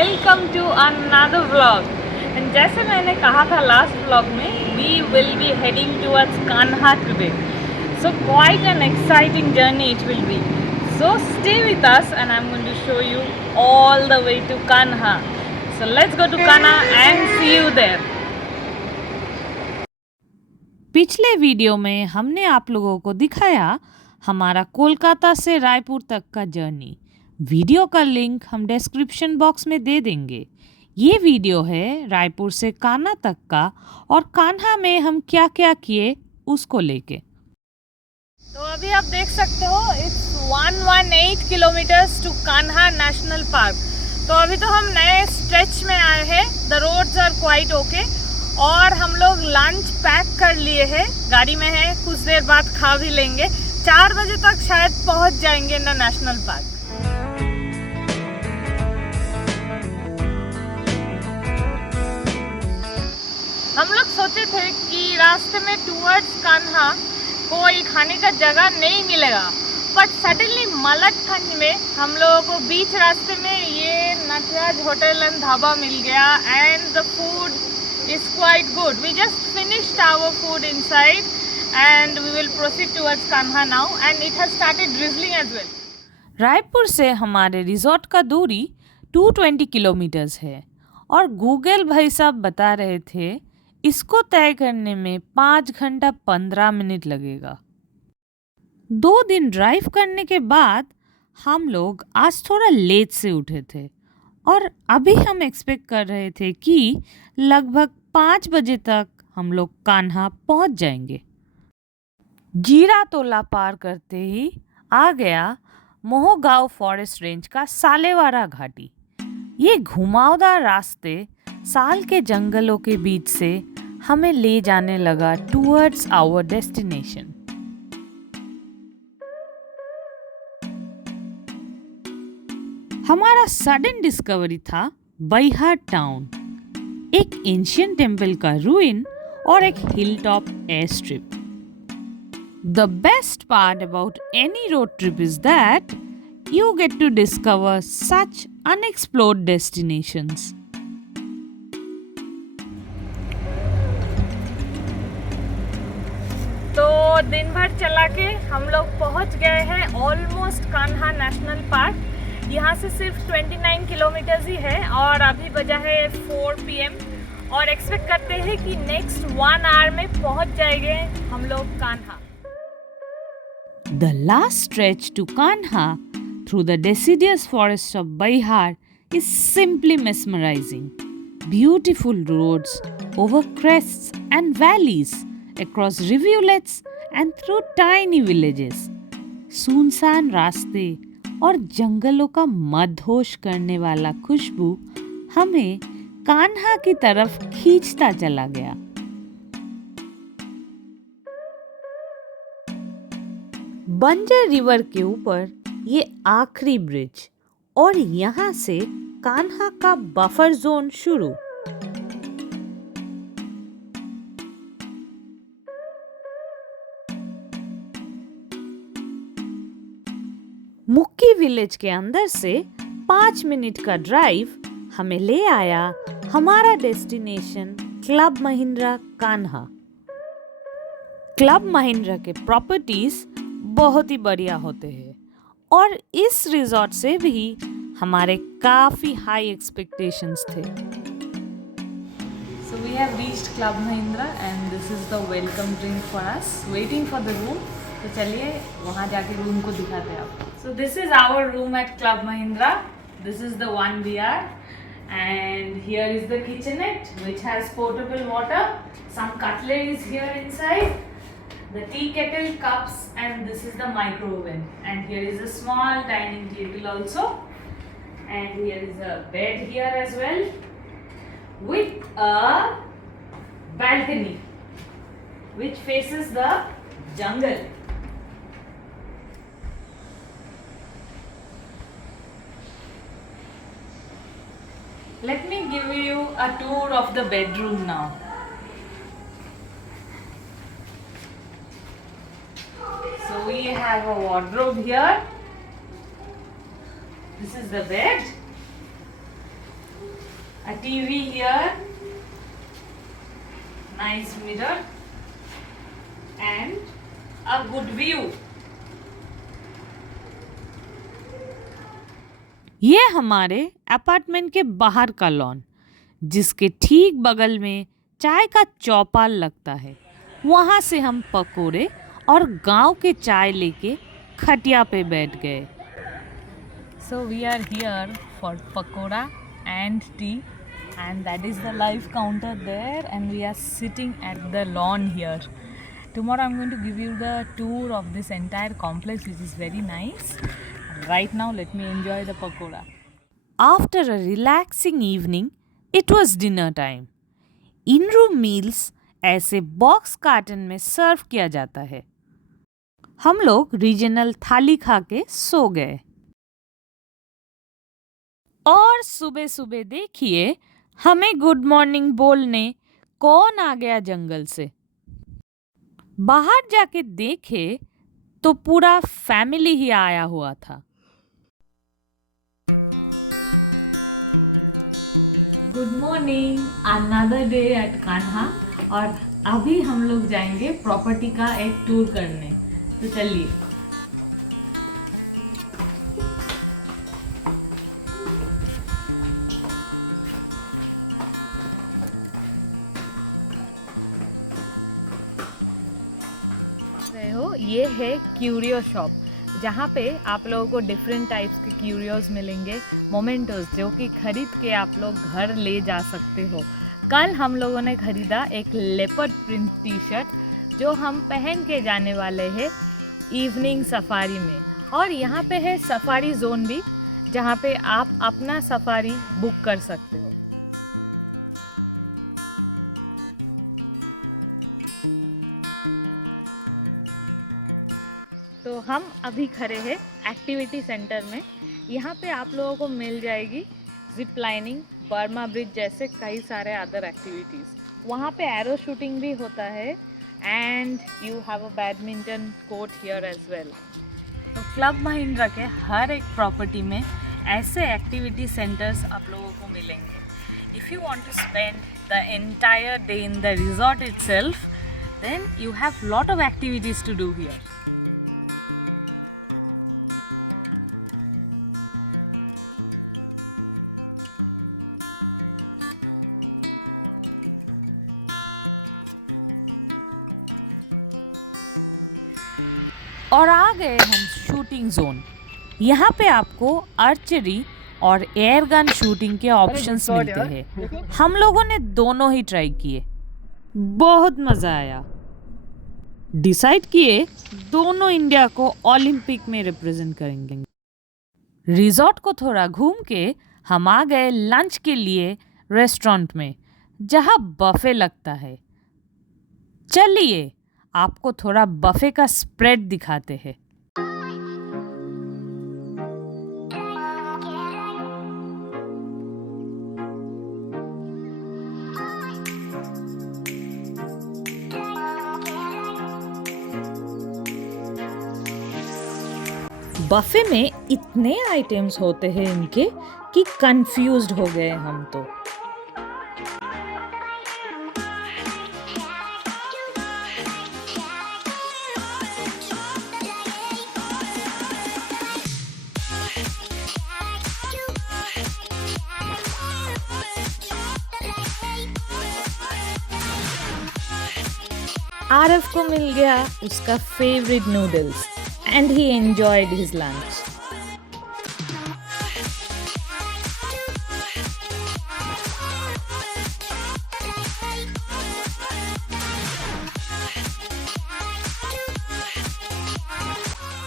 Welcome to another vlog. And जैसे मैंने कहा था लास्ट व्लॉग में, we will be heading towards Kanha today. So quite an exciting journey it will be. So stay with us and I am going to show you all the way to Kanha. So let's go to Kanha and see you there. पिछले video में हमने आप लोगों को दिखाया हमारा कोलकाता से रायपुर तक का जर्नी। वीडियो का लिंक हम डिस्क्रिप्शन बॉक्स में दे देंगे। ये वीडियो है रायपुर से कान्हा तक का और कान्हा में हम क्या क्या किए उसको लेके। तो अभी आप देख सकते हो it's 118 kilometres to Kanha national park. तो अभी तो हम नए स्ट्रेच में आए हैं। The roads are quite okay और हम लोग लंच पैक कर लिए हैं, गाड़ी में है, कुछ देर बाद खा भी लेंगे। 4 बजे तक शायद पहुंच जाएंगे ना नेशनल पार्क। हम लोग सोचे थे कि रास्ते में टूवर्ड्स कान्हा कोई खाने का जगह नहीं मिलेगा, बट सडनली मलटखंड में हम लोगों को बीच रास्ते में ये नटराज होटल एंड ढाबा मिल गया and the food is quite good. We just finished our food inside and we will proceed towards Kanha now and it has started drizzling as well. Raipur से हमारे रिजॉर्ट का दूरी 220 किलोमीटर्स है और गूगल भाई साहब बता रहे थे इसको तय करने में 5 घंटा 15 मिनट लगेगा। 2 दिन ड्राइव करने के बाद हम लोग आज थोड़ा लेट से उठे थे और अभी हम एक्सपेक्ट कर रहे थे कि लगभग 5 बजे तक हम लोग कान्हा पहुंच जाएंगे। जीरा तोला पार करते ही आ गया मोहगांव फॉरेस्ट रेंज का सालेवारा घाटी। ये घुमावदार रास्ते साल के जंगलों के बीच से हमें ले जाने लगा टुवर्ड्स आवर डेस्टिनेशन। हमारा सडन डिस्कवरी था बैहार टाउन, एक एंशियंट टेम्पल का रूइन और एक hill top air strip. The best part about any road trip is that you get to discover such unexplored destinations. तो दिन भर चला के हम लोग पहुंच गए हैं ऑलमोस्ट कान्हा नेशनल पार्क। यहाँ से सिर्फ 29 किलोमीटर्स ही है और अभी बजा है 4 PM और एक्सपेक्ट करते हैं कि नेक्स्ट 1 आवर में पहुंच जाएंगे हम लोग Kanha. The last stretch to Kanha through the deciduous forests of Baihar is simply mesmerizing. Beautiful roads over crests and valleys, across rivulets and through tiny villages. सुनसान रास्ते और जंगलों का मदहोश करने वाला खुशबू हमें कान्हा की तरफ खींचता चला गया। बंजर रिवर के ऊपर ये आखिरी ब्रिज और यहाँ से कान्हा का बफर जोन शुरू। मुक्की विलेज के अंदर से 5 मिनट का ड्राइव हमें ले आया हमारा destination club Mahindra Kanha. Club Mahindra के प्रॉपर्टीज बहुत ही बढ़िया होते हैं और इस रिजॉर्ट से भी हमारे काफी हाई एक्सपेक्टेशंस थे। So we have reached Club Mahindra and this is the welcome drink for us, waiting for the room. तो चलिए वहाँ जाके रूम को दिखाते हैं आपको। So this is our room at Club Mahindra. This is the one we are and here is the kitchenette which has potable water, some cutlery is here inside, the tea kettle, cups, and this is the micro oven. And here is a small dining table also. And here is a bed here as well with a balcony which faces the jungle. Let me give you a tour of the bedroom now. So we have a wardrobe here. This is the bed. a TV here, nice mirror and a good view. ये हमारे apartment के बाहर का lawn, जिसके ठीक बगल में चाय का चौपाल लगता है। वहाँ से हम पकोड़े और गांव के चाय लेके खटिया पे बैठ गए। So we are here for pakoda and tea, and that is the live counter there, and we are sitting at the lawn here. Tomorrow I'm going to give you the tour of this entire complex, which is very nice. Right now let me enjoy the pakoda. After a relaxing evening, it was dinner time. In room meals ऐसे box carton में serve किया जाता है। हम लोग regional थाली खा के सो गए और सुबह सुबह देखिए हमें गुड मॉर्निंग बोलने कौन आ गया जंगल से। बाहर जाके देखे तो पूरा फैमिली ही आया हुआ था। Good morning, another day at Kanha. और अभी हम लोग जाएंगे प्रॉपर्टी का एक टूर करने, तो चलिए। रहे हो, ये है क्यूरियो शॉप, जहाँ पे आप लोगों को डिफरेंट टाइप्स के क्यूरियोज मिलेंगे, मोमेंटोज, जो कि खरीद के आप लोग घर ले जा सकते हो। कल हम लोगों ने खरीदा एक लेपर्ड प्रिंट टी शर्ट, जो हम पहन के जाने वाले हैं इवनिंग सफारी में। और यहाँ पे है सफारी जोन भी, जहाँ पे आप अपना सफारी बुक कर सकते हो। तो हम अभी खड़े हैं एक्टिविटी सेंटर में। यहाँ पे आप लोगों को मिल जाएगी जिप लाइनिंग, बर्मा ब्रिज जैसे कई सारे अदर एक्टिविटीज़। वहाँ पे एरो शूटिंग भी होता है, and you have a badminton court here as well. तो क्लब महिंद्रा के हर एक प्रॉपर्टी में ऐसे एक्टिविटी सेंटर्स आप लोगों को मिलेंगे। If you want to spend the entire day in the resort itself, then you have lot of activities to do here. और आ गए हम शूटिंग जोन। यहाँ पे आपको आर्चरी और एयर गन शूटिंग के ऑप्शंस मिलते हैं। हम लोगों ने दोनों ही ट्राई किए, बहुत मज़ा आया। डिसाइड किए दोनों इंडिया को ओलंपिक में रिप्रेजेंट करेंगे। रिजॉर्ट को थोड़ा घूम के हम आ गए लंच के लिए रेस्टोरेंट में, जहाँ बफे लगता है। चलिए आपको थोड़ा बफे का स्प्रेड दिखाते हैं। बफे में इतने आइटम्स होते हैं इनके कि कंफ्यूज्ड हो गए हम तो। आरफ को मिल गया उसका favourite noodles and he enjoyed his lunch.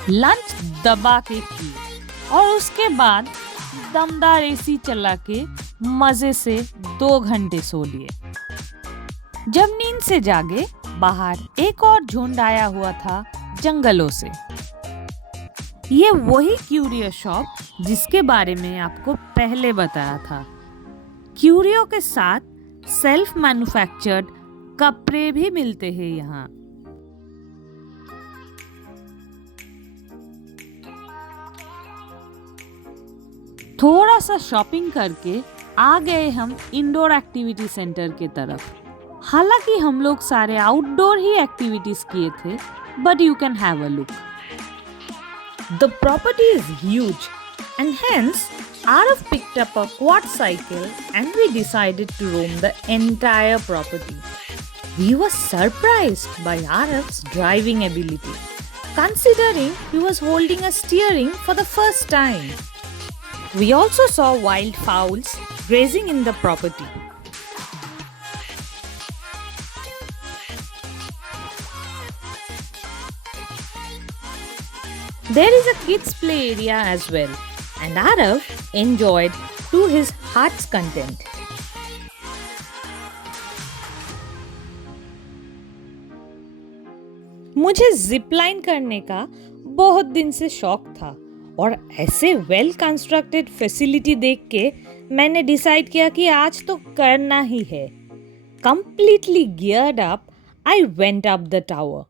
Lunch दबा के किए और उसके बाद दमदार एसी चला के मजे से 2 घंटे सो लिए। जब नींद से जागे, बाहर एक और झुंड आया हुआ था जंगलों से। ये वही क्यूरियो शॉप जिसके बारे में आपको पहले बताया था। क्यूरियो के साथ सेल्फ मैन्युफैक्चर्ड कपड़े भी मिलते हैं यहाँ। थोड़ा सा शॉपिंग करके आ गए हम इंडोर एक्टिविटी सेंटर के तरफ। हालांकि हम लोग सारे आउटडोर ही एक्टिविटीज किए थे, but you can have a look. The property is huge and hence Arav picked up a quad cycle and we decided to roam the entire property. We were surprised by Arav's driving ability, considering he was holding a steering for the first time. We also saw wild fowls grazing in the property. There is a kids play area as well, and Arav enjoyed to his heart's content. मुझे zip line करने का बहुत दिन से शौक था और ऐसे वेल कंस्ट्रक्टेड फैसिलिटी देख के मैंने डिसाइड किया कि आज तो करना ही है। Completely geared up, I went up the tower.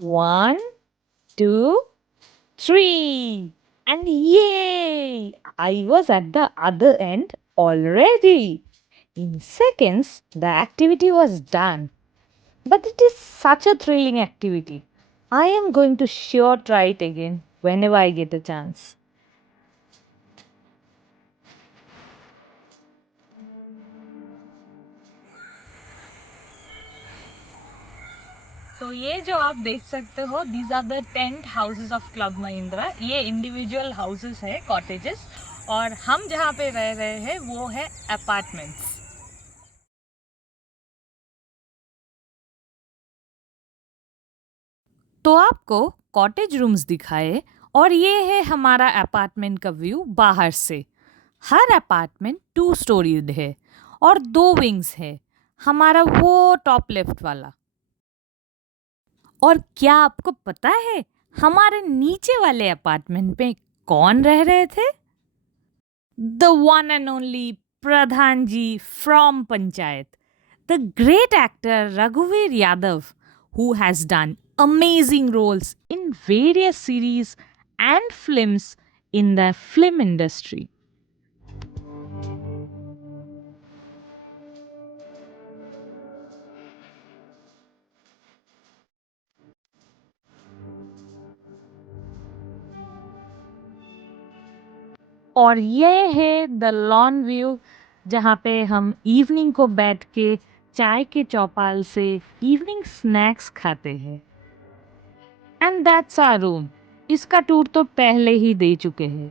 One, two, three, and yay! I was at the other end already. In seconds, the activity was done. But it is such a thrilling activity. I am going to sure try it again whenever I get a chance. तो ये जो आप देख सकते हो, these are the tent houses of club Mahindra. ये individual houses है, cottages, और हम जहाँ पे रह रहे हैं वो है अपार्टमेंट्स। तो आपको कॉटेज रूम्स दिखाए और ये है हमारा अपार्टमेंट का व्यू बाहर से। हर अपार्टमेंट 2 स्टोरीज है और 2 विंग्स है, हमारा वो टॉप लेफ्ट वाला। और क्या आपको पता है हमारे नीचे वाले अपार्टमेंट में कौन रह रहे थे? The one and only Pradhan ji from Panchayat, the great actor रघुवीर Yadav, who has done amazing roles in various series and films in the film industry. और ये है द लॉन व्यू, जहाँ पे हम इवनिंग को बैठ के चाय के चौपाल से इवनिंग स्नैक्स खाते हैं। And that's our room. इसका टूर तो पहले ही दे चुके हैं।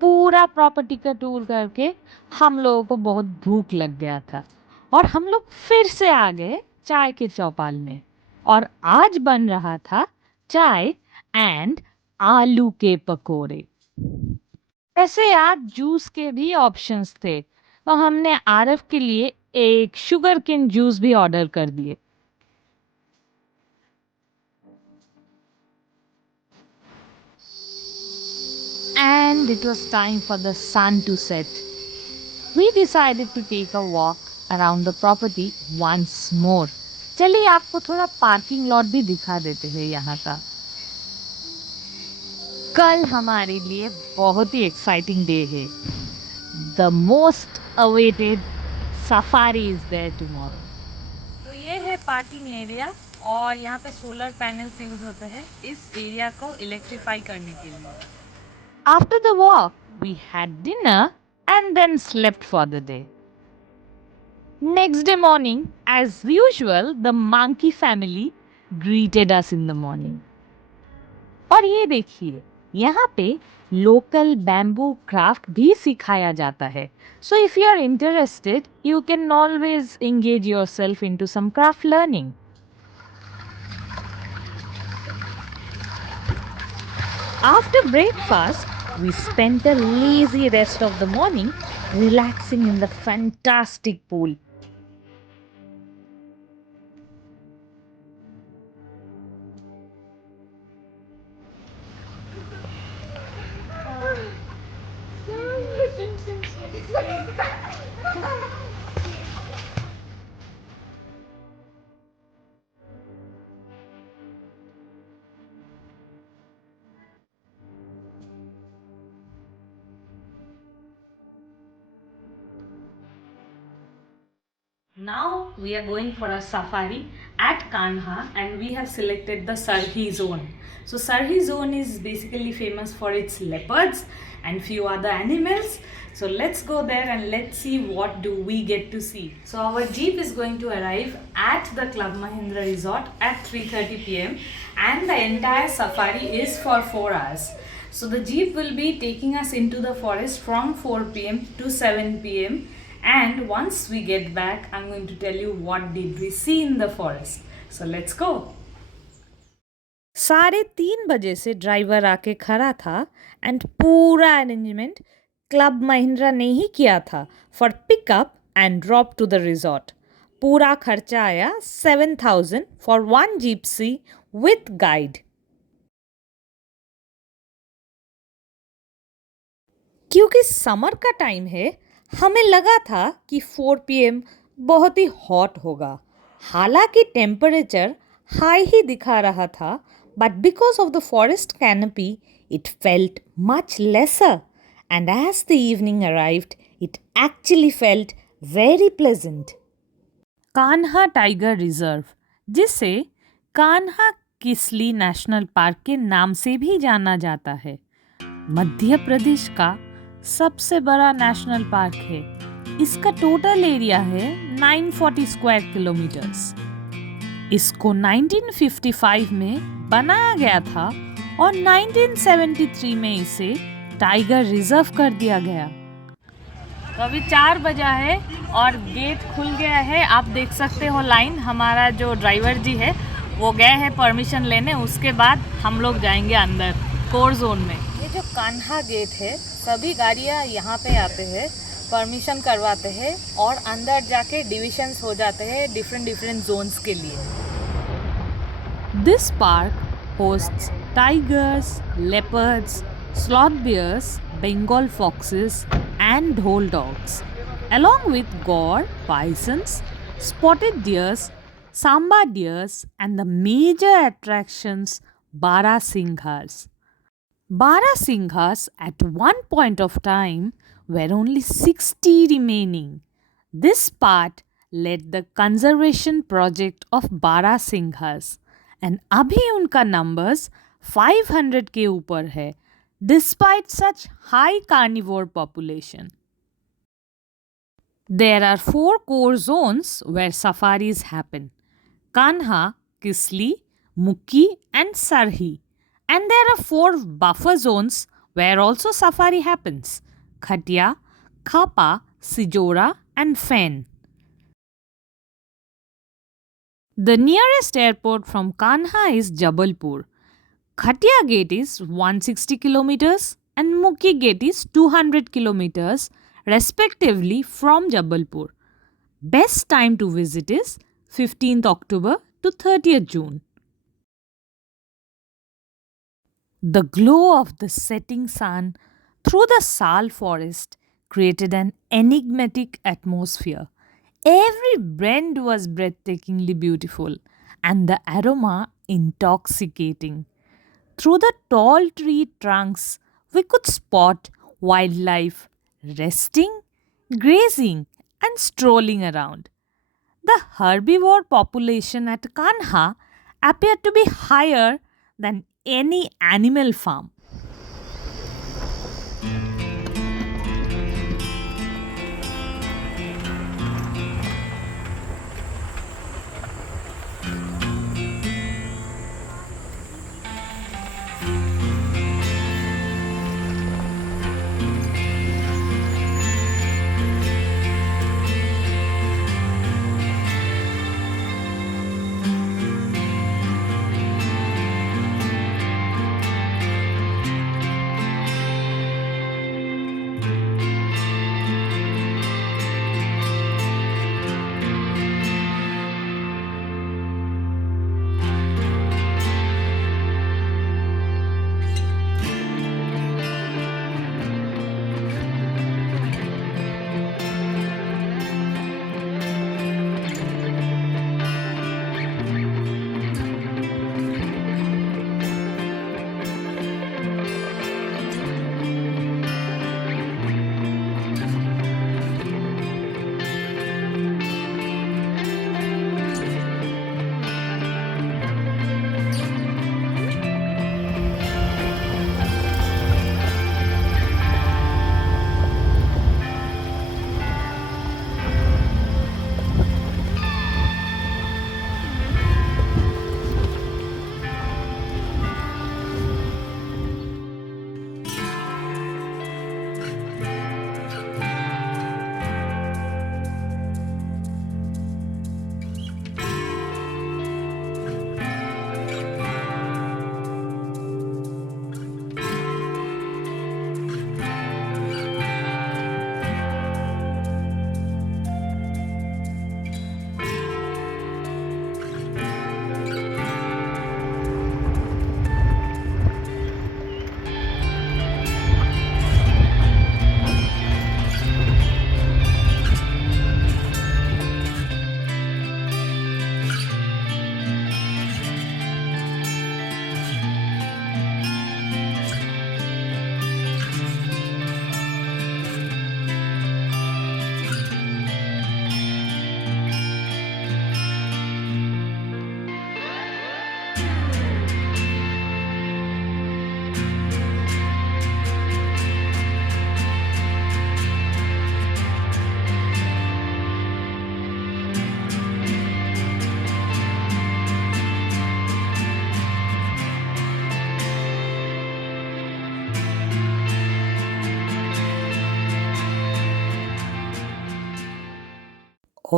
पूरा प्रॉपर्टी का टूर करके हम लोगों को बहुत भूख लग गया था और हम लोग फिर से आ गए चाय के चौपाल में, और आज बन रहा था चाय एंड आलू के पकोड़े। ऐसे आज जूस के भी ऑप्शंस थे, तो हमने आरव के लिए एक शुगर केन जूस भी ऑर्डर कर दिए। And it was time for the sun to set. We decided to take a walk around the property once more. चलिए आपको थोड़ा पार्किंग लॉट भी दिखा देते हैं यहाँ का। कल हमारे लिए बहुत ही एक्साइटिंग डे है। The most awaited safari is there tomorrow. तो ये है पार्किंग एरिया और यहाँ पे सोलर पैनल्स यूज होते हैं इस एरिया को इलेक्ट्रीफाई करने के लिए। After the walk, we had dinner and then slept for the day. Next day morning, as usual, the monkey family greeted us in the morning. और ये देखिए, यहाँ पे लोकल बैम्बू क्राफ्ट भी सिखाया जाता है। So if you are interested, you can always engage yourself into some craft learning. After breakfast, we spent a lazy rest of the morning relaxing in the fantastic pool. Now we are going for a safari at Kanha and we have selected the Sarhi zone. So Sarhi zone is basically famous for its leopards and few other animals. So let's go there and let's see what do we get to see. So our jeep is going to arrive at the Club Mahindra Resort at 3:30 p.m. and the entire safari is for 4 hours. So the jeep will be taking us into the forest from 4 p.m. to 7 p.m. and once we get back, I'm going to tell you what did we see in the forest. So let's go. 3:30 से driver आके खड़ा था and पूरा arrangement club Mahindra ने ही किया था for pickup and drop to the resort. पूरा खर्चा आया 7,000 for one gypsy with guide. क्योंकि समर का टाइम है, हमें लगा था कि 4 PM बहुत ही हॉट होगा. हालांकि टेम्परेचर हाई ही दिखा रहा था, but because of the forest canopy it felt much lesser and as the evening arrived it actually felt very pleasant. Kanha tiger reserve, जिसे कान्हा किसली नेशनल पार्क के नाम से भी जाना जाता है, मध्य प्रदेश का सबसे बड़ा नेशनल पार्क है. इसका टोटल एरिया है 940 स्क्वायर किलोमीटर्स. इसको 1955 में बनाया गया था और 1973 में इसे टाइगर रिजर्व कर दिया गया. तो अभी 4 बजा है और गेट खुल गया है. आप देख सकते हो लाइन. हमारा जो ड्राइवर जी है वो गए हैं परमिशन लेने. उसके बाद हम लोग जाएंगे अंदर कोर जोन में. ये जो कान्हा गेट है, सभी गाड़ियाँ यहाँ पे आते हैं, परमिशन करवाते हैं और अंदर जाके डिविजन्स हो जाते हैं डिफरेंट जोन्स के लिए. This park hosts tigers, leopards, sloth bears, Bengal foxes and dhol dogs, along with gaur, bisons, spotted deers, samba deers and the major attractions Barasinghas. Barasinghas at one point of time were only 60 remaining. This part led the conservation project of Barasinghas and अभी उनका numbers 500 के ऊपर है, despite such high carnivore population. There are 4 core zones where safaris happen: Kanha, Kisli, Mukki and Sarhi. And there are 4 buffer zones where also safari happens: Khatia, Khapa, Sijora and Fen. The nearest airport from Kanha is Jabalpur. Khatia gate is 160 kilometers and Mukki gate is 200 kilometers respectively from Jabalpur. Best time to visit is 15th October to 30th June. The glow of the setting sun through the Sal forest created an enigmatic atmosphere. Every bend was breathtakingly beautiful and the aroma intoxicating. Through the tall tree trunks, we could spot wildlife resting, grazing, and strolling around. The herbivore population at Kanha appeared to be higher than any animal farm.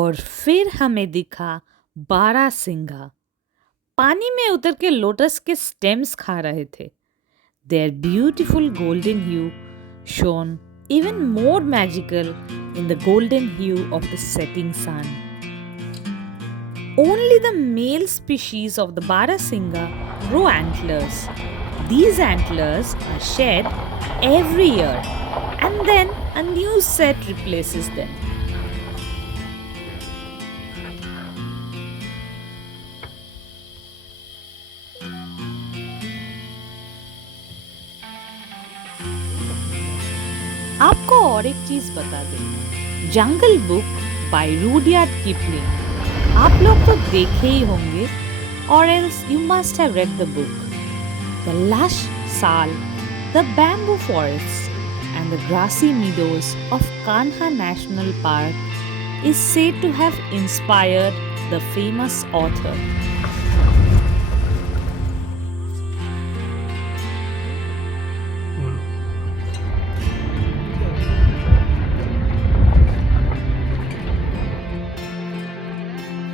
और फिर हमें दिखा बारासिंगा। पानी में उतर के lotus के stems खा रहे थे। Their beautiful golden hue shone even more magical in the golden hue of the setting sun. Only the male species of the Barasinga grow antlers. These antlers are shed every year and then a new set replaces them. आपको और एक चीज बता दें, jungle book by Rudyard Kipling आप लोग तो देखे ही होंगे, और else you must have read the book. The lush sal, the bamboo forest and the grassy meadows of Kanha National Park is said to have inspired the famous author.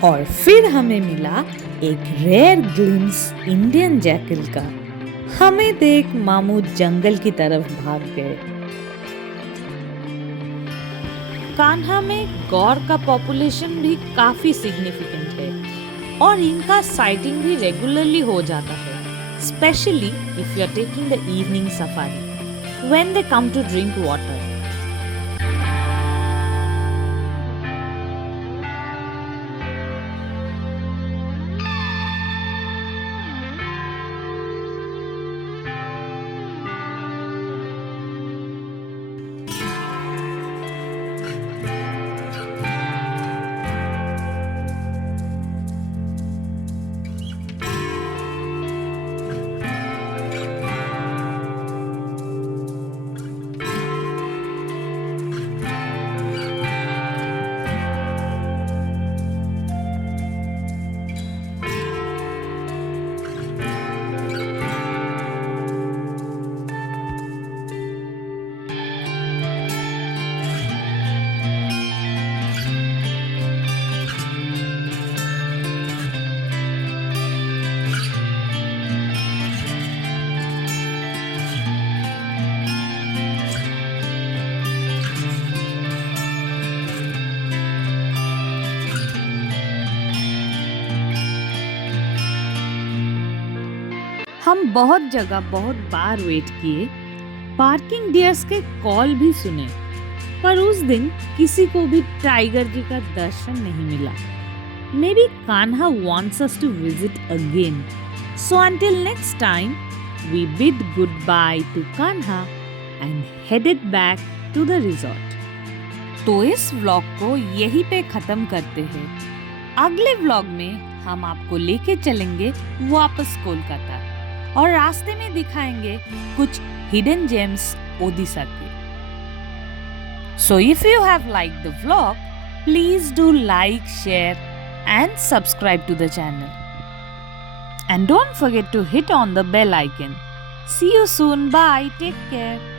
और फिर हमें मिला एक रेयर ग्लिम्स इंडियन जैकल का. हमें देख मामू जंगल की तरफ भाग गए. कान्हा में गौर का पॉपुलेशन भी काफी सिग्निफिकेंट है और इनका साइटिंग भी रेगुलरली हो जाता है, especially if you are taking the evening safari when they come to drink water. हम बहुत जगह बहुत बार वेट किए, पार्किंग डियर्स के कॉल भी सुने, पर उस दिन किसी को भी टाइगर जी का दर्शन नहीं मिला. May be Kanha wants us to visit again. So until next time, we bid goodbye to Kanha and headed back to the resort. तो इस व्लॉग को यहीं पे खत्म करते हैं. अगले व्लॉग में हम आपको लेके चलेंगे वापस कोलकाता और रास्ते में दिखाएंगे कुछ हिडन जेम्स ओडिशा के. So if you have liked the vlog, please do like, share and subscribe to the channel. And don't forget to hit on the bell icon. See you soon. Bye. Take care.